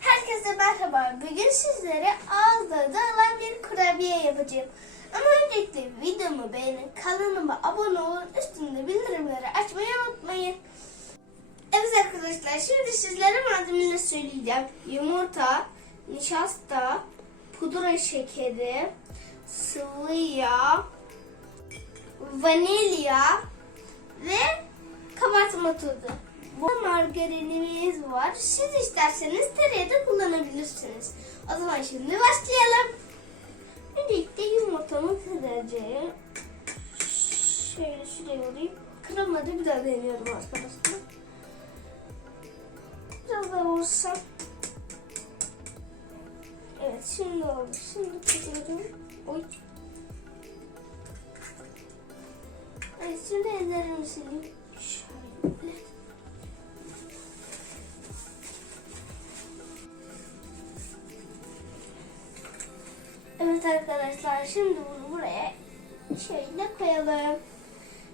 Herkese merhaba. Bugün sizlere ağız tadı alan bir kurabiye yapacağım. Ama öncelikle videomu beğenin, kanalıma abone olun, üstünde bildirimleri açmayı unutmayın. Evet arkadaşlar şimdi sizlere malzemeleri söyleyeceğim. Yumurta, nişasta, pudra şekeri, sıvı yağ, vanilya ve kabartma tozu. Bu margarinimiz var. Siz isterseniz tereyağı da kullanabilirsiniz. O zaman şimdi başlayalım. Öncelikle yumurtamı kıracağım. Şöyle şuraya alayım. Kıramadı bir daha deniyorum arkadaşlar. Biraz daha vursam. Evet şimdi oldu. Şimdi kırıyorum. Oy. Evet şimdi ellerimi sileyim. Şöyle. Evet arkadaşlar şimdi bunu buraya şöyle koyalım.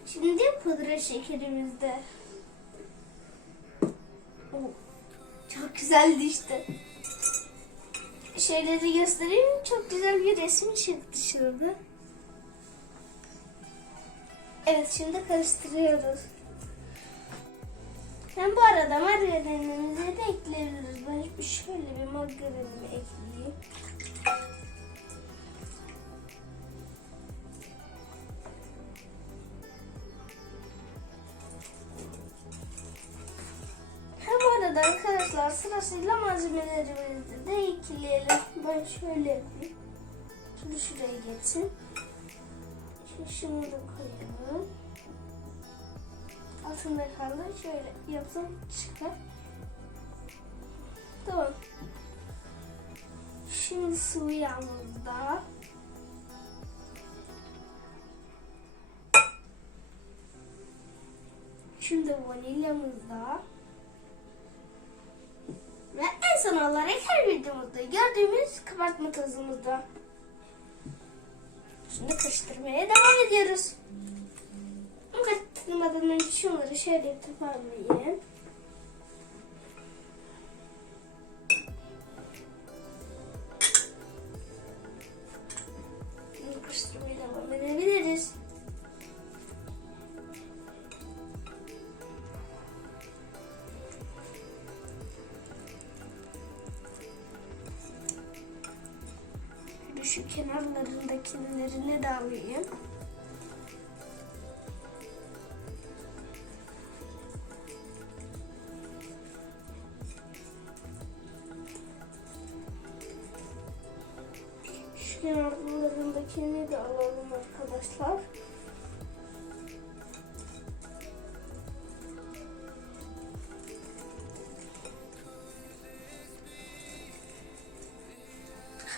Şimdi pudra şekerimiz de. Oo, Çok güzeldi işte. Şöyle de göstereyim. Çok güzel bir resim çıktı şurada. Evet şimdi karıştırıyoruz. Hem bu arada margarinimizi de ekleyebiliriz. Ben şöyle bir margarinimi ekleyeyim. Arkadaşlar sırasıyla malzemelerimizi de ekleyelim. Ben şöyle yapayım. Şunu şuraya geçsin. Şu şunu da koyalım. Altında kaldı. Şöyle yapsam çıkar. Tamam. Şimdi sıvı yağımız. Şimdi vanilyamız da. Son olarak her videomuzda gördüğümüz kabartma tozumuz da. Şimdi karıştırmaya devam ediyoruz. Ama karıştırmadan önce şunları şöyle toparlayayım. Şu kenarlarındakilerini de alayım. Şu kenarlarındakini de alalım arkadaşlar.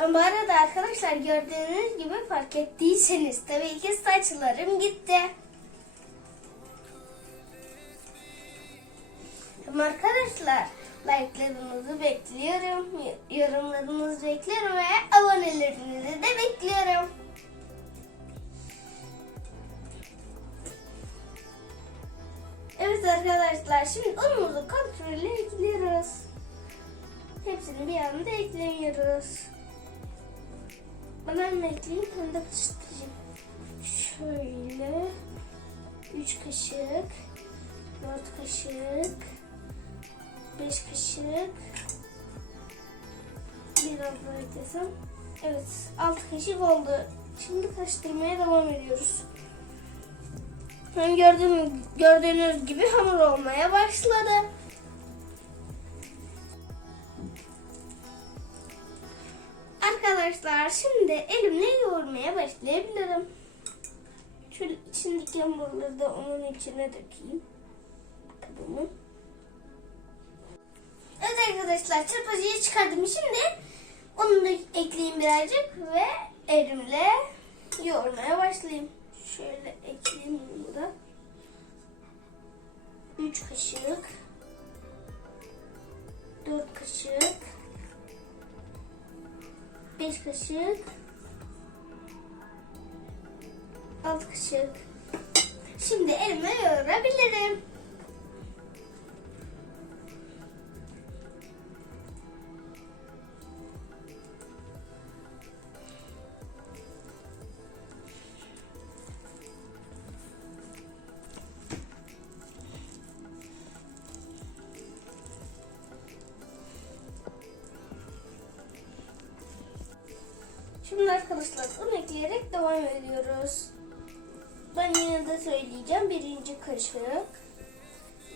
Bu arada arkadaşlar gördüğünüz gibi fark ettiyseniz tabii ki saçlarım gitti. Arkadaşlar like'larınızı bekliyorum, yorumlarınızı bekliyorum ve abonelerinizi de bekliyorum. Evet arkadaşlar şimdi unumuzu kontrolle ekliyoruz. Hepsini bir anda eklemiyoruz. Ben hem ekleyeyim hem de karıştırayım. Şöyle 3 kaşık, 4 kaşık, 5 kaşık, biraz daha eklesem. Evet 6 kaşık oldu. Şimdi karıştırmaya devam ediyoruz. Hem gördüğünüz, gördüğünüz gibi hamur olmaya başladı. Arkadaşlar şimdi elimle yoğurmaya başlayabilirim. Şöyle içindeki hamurları da onun içine dökeyim. Kabımı. Evet arkadaşlar çırpıcıyı çıkardım. Şimdi onu da ekleyeyim birazcık ve elimle yoğurmaya başlayayım. Şöyle ekleyeyim bunu da. 3 kaşık. 4 kaşık. 5 kaşık. 6 kaşık. Şimdi elime yoğurabilirim. Arkadaşlar un ekleyerek devam ediyoruz. Ben yine de söyleyeceğim. Birinci kaşık.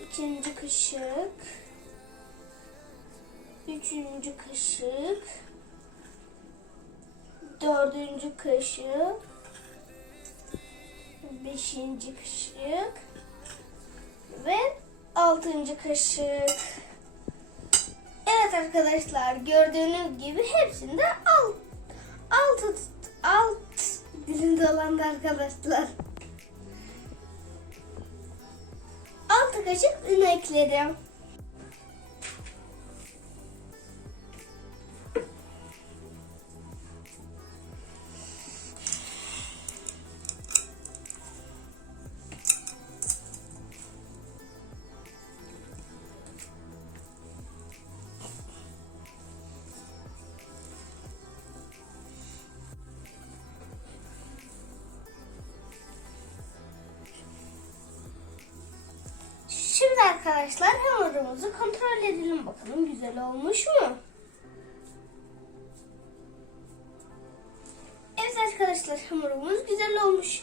ikinci kaşık. Üçüncü kaşık. Dördüncü kaşık. Beşinci kaşık. Ve altıncı kaşık. Evet arkadaşlar gördüğünüz gibi hepsinde alt alt alt dilinde olan da arkadaşlar. Altı kaşık un ekledim. Arkadaşlar hamurumuzu kontrol edelim bakalım güzel olmuş mu? Evet arkadaşlar hamurumuz güzel olmuş.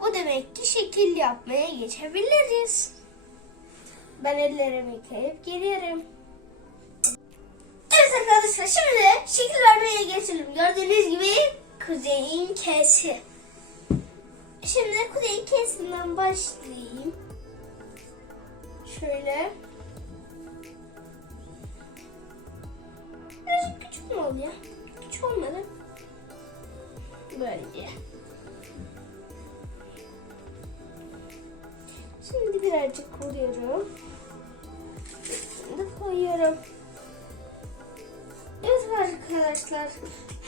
Bu demek ki şekil yapmaya geçebiliriz. Ben ellerimi yıkayıp geliyorum. Evet arkadaşlar şimdi şekil vermeye geçelim. Gördüğünüz gibi kuzeyin kesi. Şimdi kuzeyin kesinden başlayayım. Şöyle. Biraz küçük mü oldu ya? Küçük olmadı. Böylece. Şimdi birazcık vuruyorum. Şimdi koyuyorum. Evet arkadaşlar.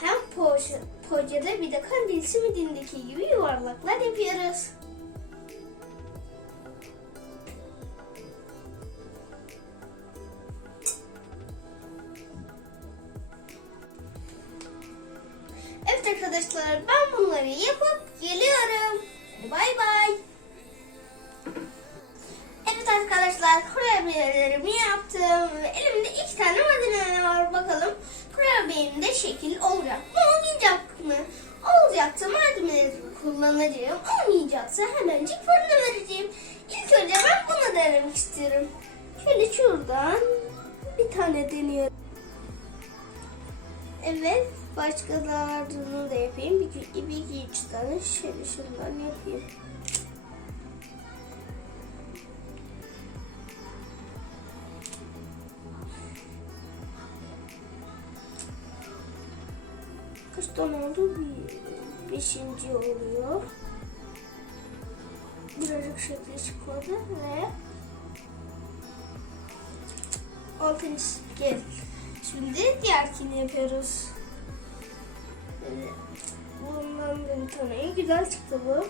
Hem poğaça, poğaçada bir de kandil simidindeki gibi yuvarlaklar yapıyoruz. Evet arkadaşlar ben bunları yapıp geliyorum. Bay bay. Evet arkadaşlar kurabiyelerimi yaptım. ve Elimde iki tane malzeme var. Bakalım kurabiyemde şekil olacak mı olmayacak mı? Olacaksa malzemeleri kullanacağım. Olmayacaksa hemencik fırına vereceğim. İlk önce ben bunu denemek istiyorum. Şöyle şuradan bir tane deniyorum. Evet, başkalarını da yapayım. Bir, iki, bir, iki, üç tane şöyle şundan yapayım. Kaç oldu? Bir, beşinci oluyor. Birazcık şekli çıkmadı ve altıncı gel. Şimdi diğerkini yapıyoruz. Bundan da bir tane. Güzel çıktı bu.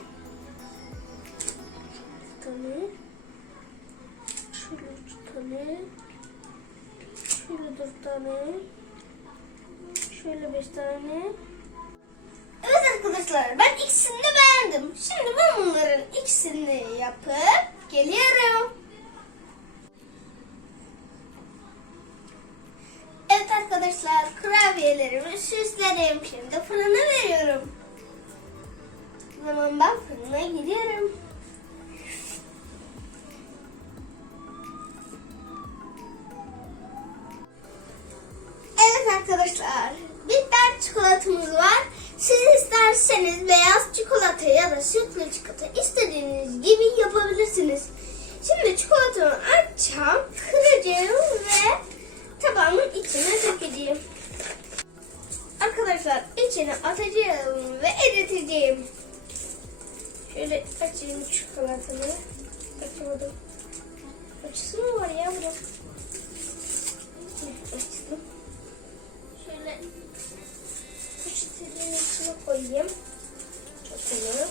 Bir tane. Şöyle üç tane. Şöyle dört tane. Şöyle beş tane. Evet arkadaşlar ben ikisini beğendim. Şimdi ben bunların ikisini yapıp geliyorum. Kurabiyelerimi süsledim. Şimdi fırına veriyorum. O zaman ben fırına gidiyorum. Evet arkadaşlar bitter çikolatamız var. Siz isterseniz beyaz çikolata ya da sütlü çikolata istediğiniz gibi yapabilirsiniz. Atacağım ve eriteceğim. Şöyle açayım çikolatamı. Açamadım. Açısı mı var ya? Heh, Açtım. Şöyle poşetimin içine koyayım. Bakalım.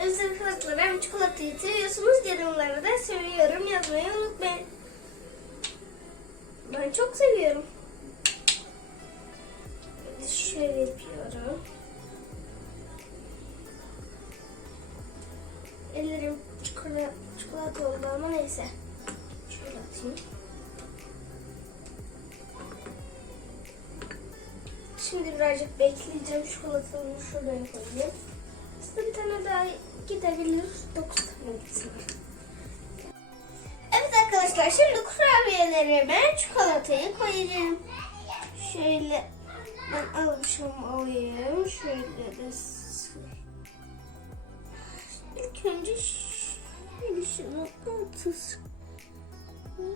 Evet arkadaşlar ben çikolatayı seviyorsunuz. Yorumlara seviyorum yazmayı unutmayın. Ben çok seviyorum. Şöyle yapıyorum. Ellerim çikolata, çikolata oldu ama neyse. Şöyle atayım. Şimdi birazcık bekleyeceğim. Çikolatamı şuraya koyayım. Aslında bir tane daha gidebilir. Dokuz tane gitsin. Arkadaşlar şimdi kurabiyelerime çikolatayı koyacağım. Şöyle ben almışım alayım. Şöyle de İlk önce şöyle şunu otuz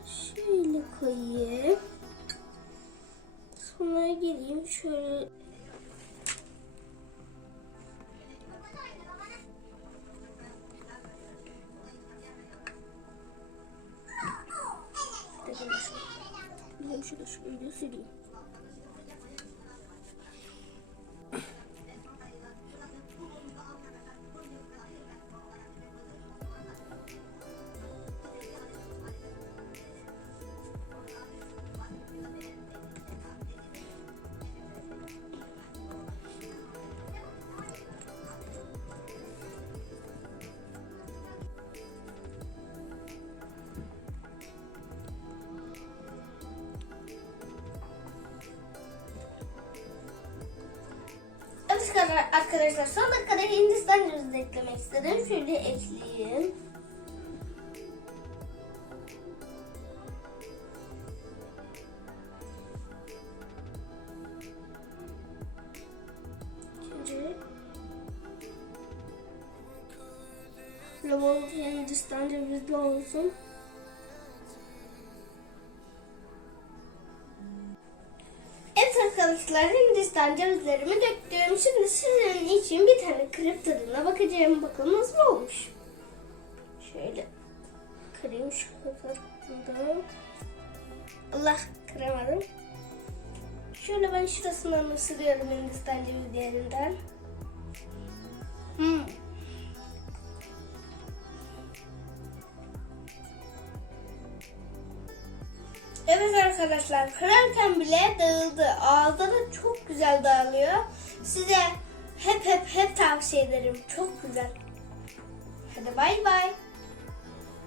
şöyle koyayım. Sonra geleyim şöyle arkadaşlar son dakikada Hindistan cevizi eklemek istedim. Şöyle ekleyeyim. Şimdi Lavabo Hindistan cevizli olsun. Arkadaşlar Hindistan cevizlerimi döktüm. Şimdi sizin için bir tane kırıp tadına bakacağım. Bakalım nasıl olmuş. Şöyle kırayım şu kadarını. Allah kıramadım. Şöyle ben şurasından ısırıyorum Hindistan cevizlerinden. Hmm. Evet arkadaşlar kırarken bile dağıldı. Ağızda da çok güzel dağılıyor. Size hep hep hep tavsiye ederim. Çok güzel. Hadi bay bay.